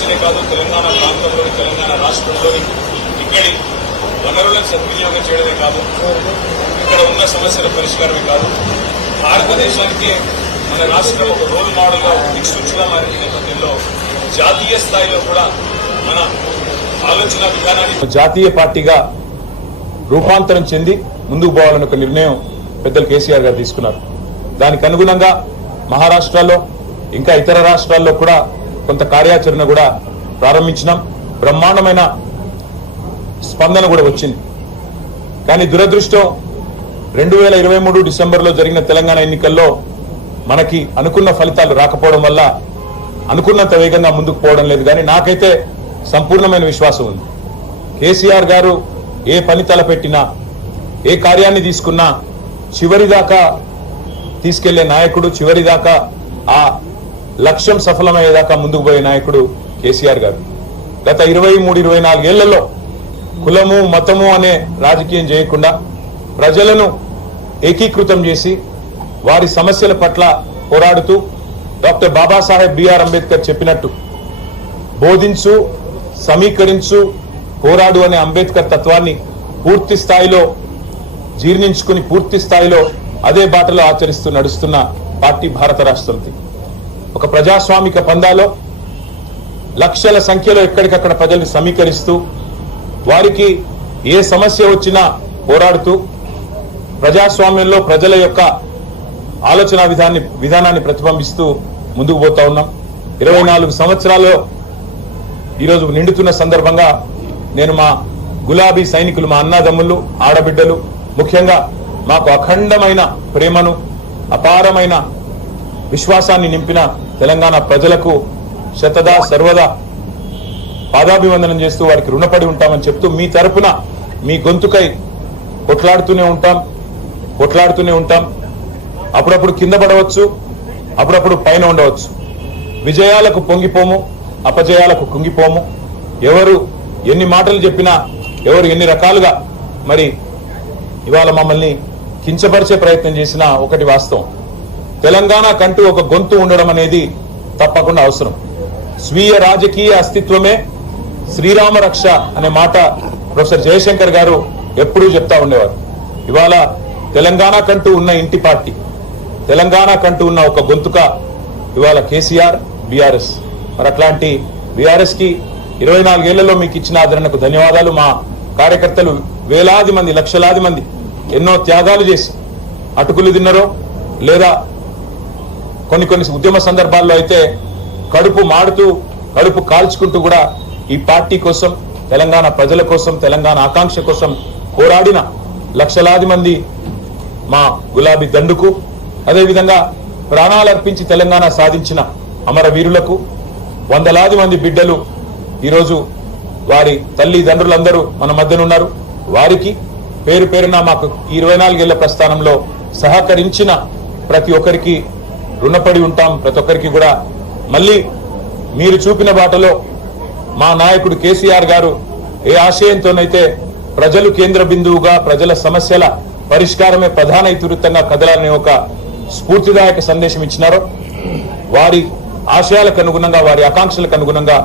కాదు తెలంగాణ ప్రాంతంలోని తెలంగాణ రాష్ట్రంలోని ఇక్కడి వనరులను సద్వినియోగం చేయడమే కాదు, ఇక్కడ ఉన్న సమస్యల పరిష్కారమే కాదు, భారతదేశానికి మన రాష్ట్రం ఒక రోల్ మోడల్ గా దిక్సూచిగా మారిన నేపథ్యంలో జాతీయ స్థాయిలో కూడా మన ఆలోచన విధానాన్ని జాతీయ పార్టీగా రూపాంతరం చెంది ముందుకు పోవాలని ఒక నిర్ణయం పెద్దలు కేసీఆర్ గారు తీసుకున్నారు. దానికి అనుగుణంగా మహారాష్ట్రలో ఇంకా ఇతర రాష్ట్రాల్లో కూడా కొంత కార్యాచరణ కూడా ప్రారంభించినాం. బ్రహ్మాండమైన స్పందన కూడా వచ్చింది. కానీ దురదృష్టం 2023 డిసెంబర్లో జరిగిన తెలంగాణ ఎన్నికల్లో మనకి అనుకున్న ఫలితాలు రాకపోవడం వల్ల అనుకున్నంత వేగంగా ముందుకు పోవడం లేదు. కానీ నాకైతే సంపూర్ణమైన విశ్వాసం ఉంది. కేసీఆర్ గారు ఏ పని తలపెట్టినా, ఏ కార్యాన్ని తీసుకున్నా చివరిదాకా తీసుకెళ్లే నాయకుడు, చివరిదాకా ఆ లక్ష్యం సఫలమయ్యేదాకా ముందుకు పోయే నాయకుడు కేసీఆర్ గారు. గత 23-24 ఏళ్లలో కులము మతము అనే రాజకీయం చేయకుండా ప్రజలను ఏకీకృతం చేసి వారి సమస్యల పట్ల పోరాడుతూ డాక్టర్ బాబాసాహెబ్ బిఆర్ అంబేద్కర్ చెప్పినట్టు బోధించు, సమీకరించు, పోరాడు అనే అంబేద్కర్ తత్వాన్ని పూర్తి స్థాయిలో జీర్ణించుకుని పూర్తి స్థాయిలో అదే బాటలో ఆచరిస్తూ నడుస్తున్న పార్టీ భారత రాష్ట్ర సమితి. ఒక ప్రజాస్వామిక పందాలో లక్షల సంఖ్యలో ఎక్కడికక్కడ ప్రజల్ని సమీకరిస్తూ వారికి ఏ సమస్య వచ్చినా పోరాడుతూ ప్రజాస్వామ్యంలో ప్రజల యొక్క ఆలోచన విధానాన్ని ప్రతిబింబిస్తూ ముందుకు పోతా ఉన్నాం. 24 సంవత్సరాల్లో ఈరోజు నిండుతున్న సందర్భంగా నేను మా గులాబీ సైనికులు, మా అన్నదమ్ములు, ఆడబిడ్డలు, ముఖ్యంగా మాకు అఖండమైన ప్రేమను, అపారమైన విశ్వాసాన్ని నింపిన తెలంగాణ ప్రజలకు శతదా సర్వదా పాదాభివందనం చేస్తూ వారికి రుణపడి ఉంటామని చెప్తూ మీ తరపున మీ గొంతుకై కొట్లాడుతూనే ఉంటాం. అప్పుడప్పుడు కింద పడవచ్చు, అప్పుడప్పుడు పైన ఉండవచ్చు. విజయాలకు పొంగిపోము, అపజయాలకు కుంగిపోము. ఎవరు ఎన్ని మాటలు చెప్పినా, ఎవరు ఎన్ని రకాలుగా మరి ఇవాళ మమ్మల్ని కించపరిచే ప్రయత్నం చేసినా ఒకటి వాస్తవం, తెలంగాణ కంటూ ఒక గొంతు ఉండడం అనేది తప్పకుండా అవసరం. స్వీయ రాజకీయ అస్తిత్వమే శ్రీరామ రక్ష అనే మాట ప్రొఫెసర్ జయశంకర్ గారు ఎప్పుడూ చెప్తా ఉండేవారు. ఇవాళ తెలంగాణ కంటూ ఉన్న ఇంటి పార్టీ, తెలంగాణ కంటూ ఉన్న ఒక గొంతుక ఇవాళ కేసీఆర్, బీఆర్ఎస్. మరి అట్లాంటి బీఆర్ఎస్ కి 24 ఏళ్లలో మీకు ఇచ్చిన ఆదరణకు ధన్యవాదాలు. మా కార్యకర్తలు వేలాది మంది, లక్షలాది మంది ఎన్నో త్యాగాలు చేసి అటుకులు తిన్నరో లేదా కొన్ని ఉద్యమ సందర్భాల్లో అయితే కడుపు మాడుతూ, కడుపు కాల్చుకుంటూ కూడా ఈ పార్టీ కోసం, తెలంగాణ ప్రజల కోసం, తెలంగాణ ఆకాంక్ష కోసం పోరాడిన లక్షలాది మంది మా గులాబీ దండుకు, అదేవిధంగా ప్రాణాలు అర్పించి తెలంగాణ సాధించిన అమరవీరులకు, వందలాది మంది బిడ్డలు ఈరోజు వారి తల్లిదండ్రులందరూ మన మధ్యనున్నారు. వారికి పేరు పేరున మాకు 24 ఏళ్ల ప్రస్థానంలో సహకరించిన ప్రతి ఒక్కరికి రుణపడి ఉంటాం. ప్రతి ఒక్కరికి కూడా మళ్ళీ మీరు చూపిన బాటలో మా నాయకుడు కేసీఆర్ గారు ఏ ఆశయంతోనైతే ప్రజలు కేంద్ర బిందువుగా, ప్రజల సమస్యల పరిష్కారమే ప్రధాన ఇతివృత్తంగా కదలాలనే ఒక స్ఫూర్తిదాయక సందేశం ఇచ్చినారో వారి ఆశయాలకు అనుగుణంగా, వారి ఆకాంక్షలకు అనుగుణంగా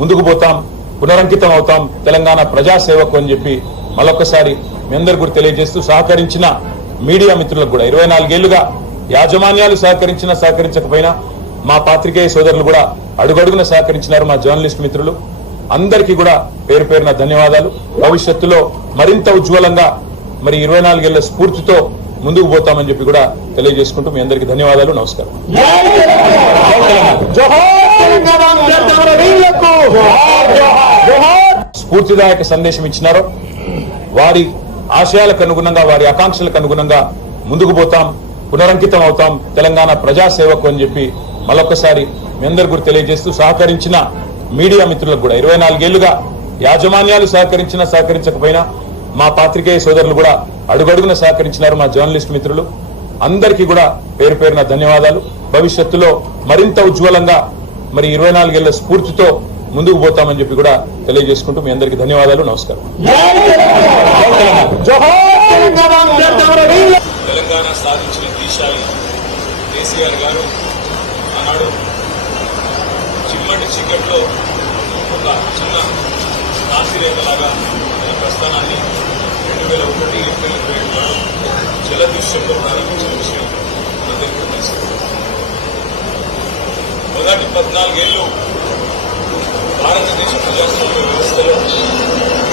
ముందుకు పోతాం, పునరంకితం అవుతాం తెలంగాణ ప్రజాసేవకు అని చెప్పి మరొకసారి మీ అందరు కూడా తెలియజేస్తూ, సహకరించిన మీడియా మిత్రులకు కూడా 24 ఏళ్లుగా యాజమాన్యాలు సహకరించకపోయినా మా పాత్రికేయ సోదరులు కూడా అడుగడుగున సహకరించినారు. మా జర్నలిస్ట్ మిత్రులు అందరికీ కూడా పేరు పేరున ధన్యవాదాలు. భవిష్యత్తులో మరింత ఉజ్వలంగా మరి 24 ఏళ్ల స్ఫూర్తితో ముందుకు పోతామని చెప్పి కూడా తెలియజేసుకుంటూ మీ అందరికీ ధన్యవాదాలు. నమస్కారం. స్ఫూర్తిదాయక సందేశం ఇచ్చినారో వారి ఆశయాలకు అనుగుణంగా, వారి ఆకాంక్షలకు అనుగుణంగా ముందుకు పోతాం, పునరంకితం అవుతాం తెలంగాణ ప్రజాసేవకు అని చెప్పి మరొకసారి మీ అందరు కూడా తెలియజేస్తూ, సహకరించిన మీడియా మిత్రులకు కూడా 24 ఏళ్లుగా యాజమాన్యాలు సహకరించకపోయినా మా పాత్రికేయ సోదరులు కూడా అడుగడుగున సహకరించినారు. మా జర్నలిస్ట్ మిత్రులు అందరికీ కూడా పేరు పేరున ధన్యవాదాలు. భవిష్యత్తులో మరింత ఉజ్వలంగా మరి 24 ఏళ్ల స్ఫూర్తితో ముందుకు పోతామని చెప్పి కూడా తెలియజేసుకుంటూ మీ అందరికీ ధన్యవాదాలు. నమస్కారం. తెలంగాణ సాధించిన దీశాలి కేసీఆర్ గారు ఆనాడు చిమ్మటి చీకట్లో చిన్న కాంతిరేఖలాగా తన ప్రస్థానాన్ని 2001 ఏప్రిల్ 27 జలదృశ్యంలో ప్రారంభించిన విషయం అందరికీ కూడా తెలుసు. మొదటి 14 ఏళ్లు భారతదేశ ప్రజాస్వామ్య వ్యవస్థలో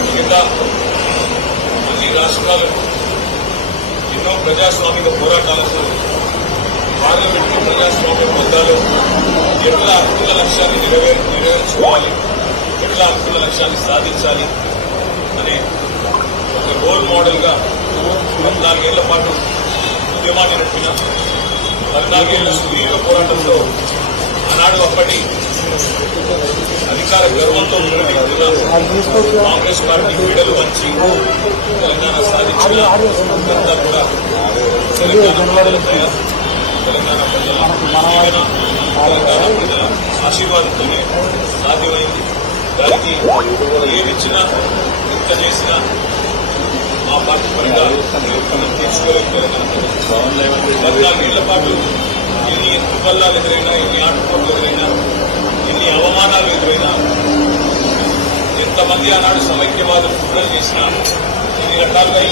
మిగతా అన్ని రాష్ట్రాలు ఎన్నో ప్రజాస్వామిక పోరాటాలతో పార్లమెంటు ప్రజాస్వామ్య పొందాలో ఎట్లా హక్కుల లక్ష్యాన్ని నెరవేర్చుకోవాలి, ఎట్లా హక్కుల లక్ష్యాన్ని సాధించాలి అనే ఒక రోల్ మోడల్ గా 14 ఏళ్ల పాటు ఉద్యమాన్ని నడిపిన 14 ఏళ్ల సుదీర్ఘ పోరాటంలో ఆనాడు అప్పటి అధికార గర్వంతో కాంగ్రెస్ పార్టీ విడలు వంచి తెలంగాణ సాధించిన అంతా కూడా తెలంగాణ ప్రజల దయ, తెలంగాణ ప్రజల దీవెన, తెలంగాణ ప్రజల ఆశీర్వాదంతోనే సాధ్యమైంది. దానికి ఏమిచ్చినా ఎంత చేసినా మా పార్టీ పరంగా మనం తీసుకోలేని తెలంగాణ ప్రజలు 14 ఏళ్ల పాటు ఎన్ని ఎత్తుపల్లాలు ఎదురైనా, ఎన్ని ఆటుపోట్లు ఎదురైనా, ఎన్ని అవమానాలు ఎదురైనా, ఎంతమంది ఆనాడు సమైక్యవాదులు కుట్రలు చేసినా, ఎన్ని రకాలుగా ఈ